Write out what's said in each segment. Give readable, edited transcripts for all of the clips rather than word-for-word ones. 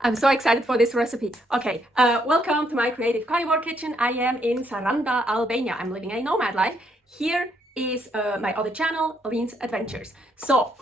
I'm so excited for this recipe. Okay, welcome to my creative carnivore kitchen. I am in Saranda, Albania. I'm living a nomad life. Here is my other channel, Aline's Adventures. So,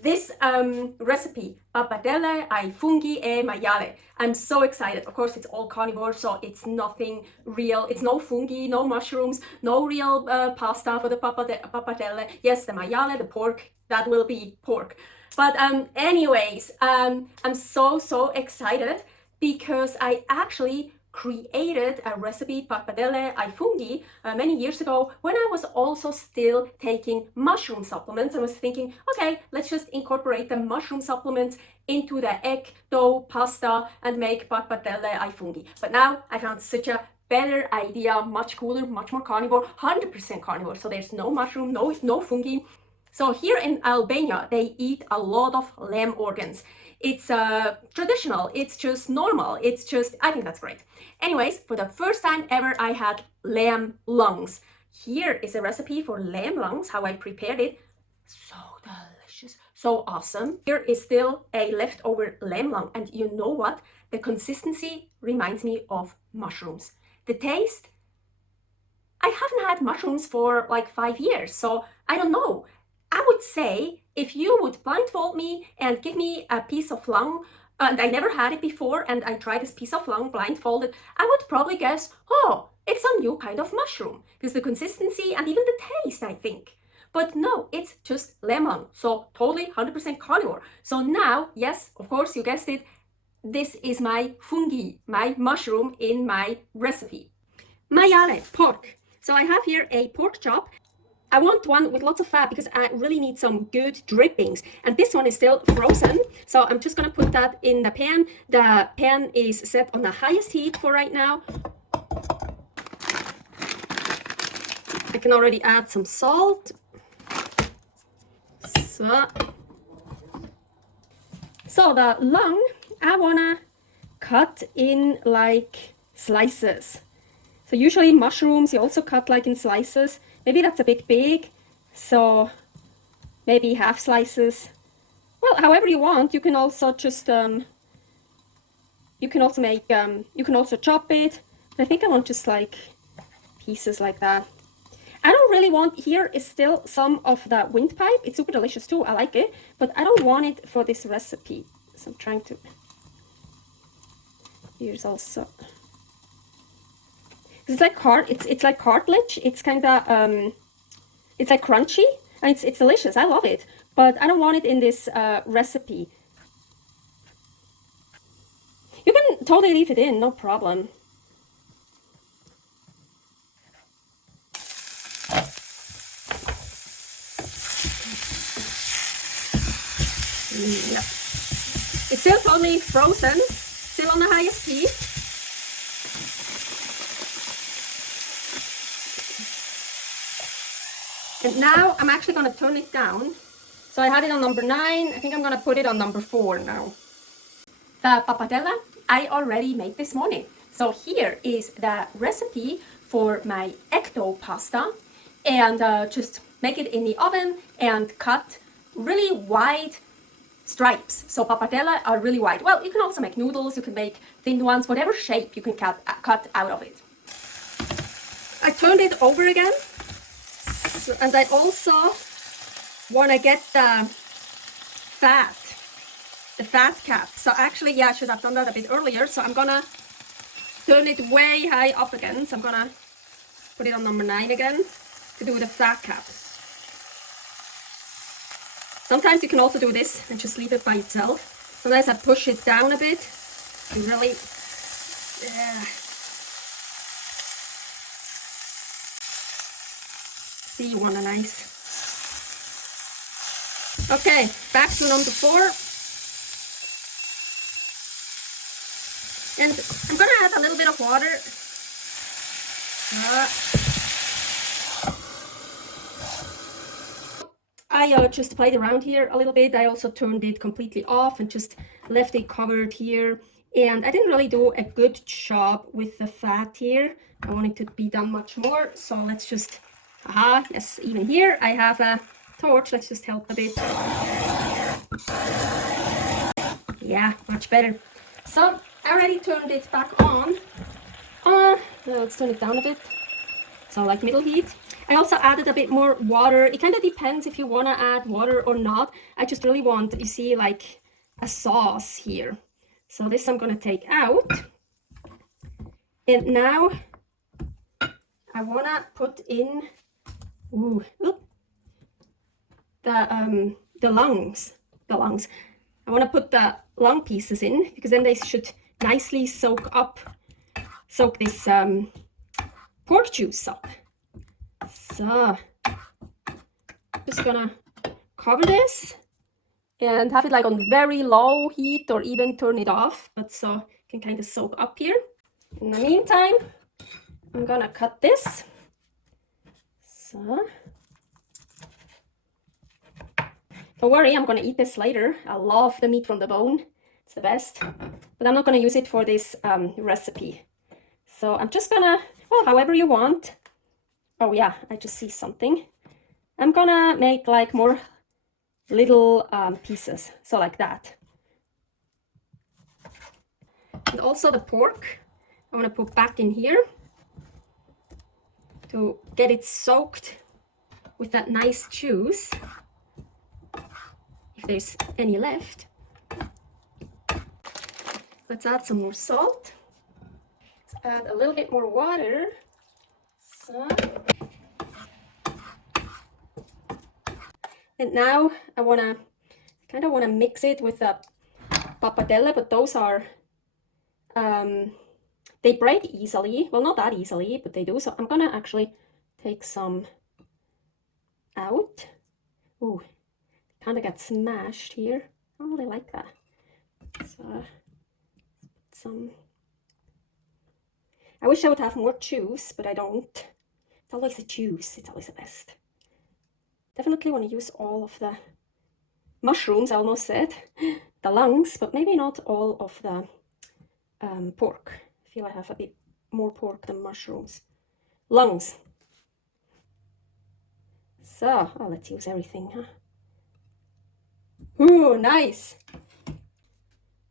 this recipe, Pappardelle, ai funghi e maiale. I'm so excited. Of course, it's all carnivore, so it's nothing real. It's no fungi, no mushrooms, no real pasta for the pappardelle. Yes, the maiale, the pork, that will be pork. But anyways, I'm so excited because I actually created a recipe, Pappardelle ai funghi, many years ago when I was also still taking mushroom supplements. I was thinking, okay, let's just incorporate the mushroom supplements into the egg dough pasta and make Pappardelle ai funghi. But now I found such a better idea, much cooler, much more carnivore, 100% carnivore. So there's no mushroom, no fungi. So here in Albania, they eat a lot of lamb organs. It's traditional, it's just normal, I think that's great. Anyways, for the first time ever, I had lamb lungs. Here is a recipe for lamb lungs, how I prepared it. So delicious, so awesome. Here is still a leftover lamb lung, and you know what? The consistency reminds me of mushrooms. The taste, I haven't had mushrooms for like 5 years, so I don't know. I would say if you would blindfold me and give me a piece of lung, and I never had it before, and I tried this piece of lung blindfolded, I would probably guess, oh, it's a new kind of mushroom, because the consistency and even the taste, I think. But no, it's just lamb lung, so totally 100% carnivore. So now, yes, of course, you guessed it, this is my fungi, my mushroom in my recipe. Maiale, pork. So I have here a pork chop. I want one with lots of fat because I really need some good drippings, and this one is still frozen, so I'm just gonna put that in the pan. The pan is set on the highest heat for right now. I can already add some salt. So the lung I wanna cut in like slices. So usually mushrooms you also cut like in slices. Maybe that's a bit big, so maybe half slices. Well, however you want. You can also just you can also chop it. But I think I want just like pieces like that. I don't really want, here is still some of the windpipe. It's super delicious too, I like it, but I don't want it for this recipe. So I'm trying to, here's also, it's like it's like cartilage. It's kind of it's like crunchy, and it's delicious. I love it, but I don't want it in this recipe. You can totally leave it in, no problem. Yeah. It's still totally frozen, still on the highest heat. And now I'm actually going to turn it down. So I had it on number 9. I think I'm going to put it on number 4 now. The pappardelle I already made this morning. So here is the recipe for my egg dough pasta. And just make it in the oven and cut really wide stripes. So pappardelle are really wide. Well, you can also make noodles, you can make thin ones, whatever shape you can cut out of it. I turned it over again. And I also want to get the fat cap. So actually, yeah, I should have done that a bit earlier. So I'm gonna turn it way high up again. So I'm gonna put it on number 9 again to do the fat cap. Sometimes you can also do this and just leave it by itself. Sometimes I push it down a bit and really, yeah. See, you want a nice. Okay, back to number 4. And I'm gonna add a little bit of water. I just played around here a little bit. I also turned it completely off and just left it covered here. And I didn't really do a good job with the fat here. I want it to be done much more. So let's just, yes, even here I have a torch. Let's just help a bit. Yeah, much better. So I already turned it back on. Let's turn it down a bit. So like middle heat. I also added a bit more water. It kind of depends if you want to add water or not. I just really want, you see, like a sauce here. So this I'm going to take out. And now I want to put in the lungs. I want to put the lung pieces in because then they should nicely soak this pork juice up. So just gonna cover this and have it like on very low heat or even turn it off, but so it can kind of soak up here. In the meantime, I'm gonna cut this. So don't worry, I'm gonna eat this later. I love the meat from the bone. It's the best. But I'm not gonna use it for this recipe. So I'm just gonna, well, however you want. Oh yeah, I just see something. I'm gonna make like more little pieces. So like that. And also the pork, I'm gonna put back in here to get it soaked with that nice juice. If there's any left. Let's add some more salt. Let's add a little bit more water. So. And now I kind of wanna mix it with the pappardelle, but those are, they break easily. Well, not that easily, but they do. So I'm gonna actually take some out. Ooh. Kind of got smashed here. I don't really like that. So put some. I wish I would have more juice, but I don't. It's always the juice. It's always the best. Definitely want to use all of the mushrooms. I almost said the lungs, but maybe not all of the pork. I feel I have a bit more pork than mushrooms. Lungs. So let's use everything, huh? Ooh, nice.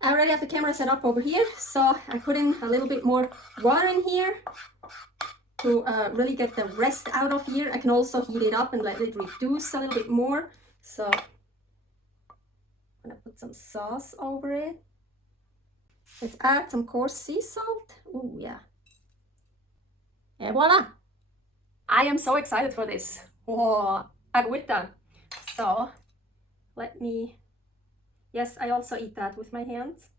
I already have the camera set up over here, so I put in a little bit more water in here to really get the rest out of here. I can also heat it up and let it reduce a little bit more. So I'm gonna put some sauce over it. Let's add some coarse sea salt. Ooh, yeah. And voila! I am so excited for this. Oh, agüita. So let me, yes, I also eat that with my hands.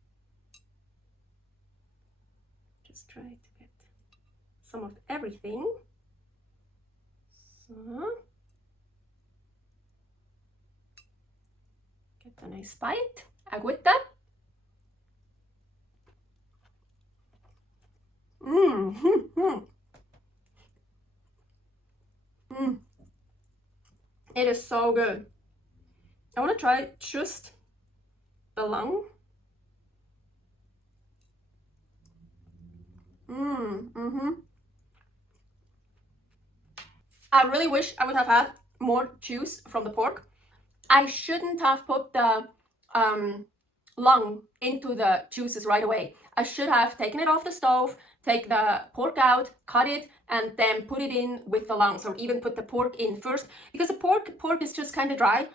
Just try to get some of everything. So, get a nice bite. Agüita. It is so good. I want to try just the lung. I really wish I would have had more juice from the pork. I shouldn't have put the lung into the juices right away. I should have taken it off the stove, take the pork out, cut it, and then put it in with the lungs, or even put the pork in first, because the pork is just kind of dry.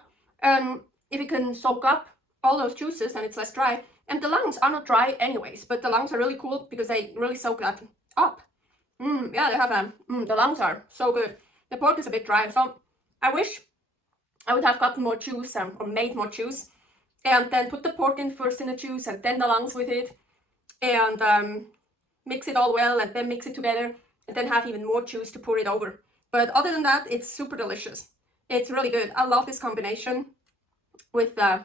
If it can soak up all those juices, then it's less dry. And the lungs are not dry anyways, but the lungs are really cool because they really soak that up. Yeah, they have the lungs are so good. The pork is a bit dry, so I wish I would have gotten more juice or made more juice, and then put the pork in first in the juice and then the lungs with it, and mix it all well, and then mix it together, and then have even more juice to pour it over. But other than that, it's super delicious. It's really good. I love this combination with the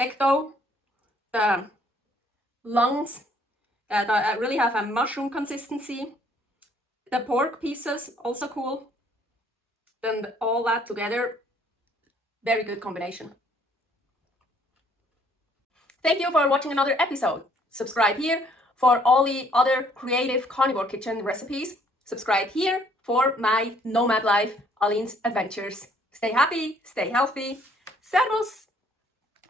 ecto, the lungs that really have a mushroom consistency. The pork pieces, also cool. Then all that together, very good combination. Thank you for watching another episode. Subscribe here for all the other creative carnivore kitchen recipes. Subscribe here for my nomad life, Aline's adventures. Stay happy, stay healthy. Servus!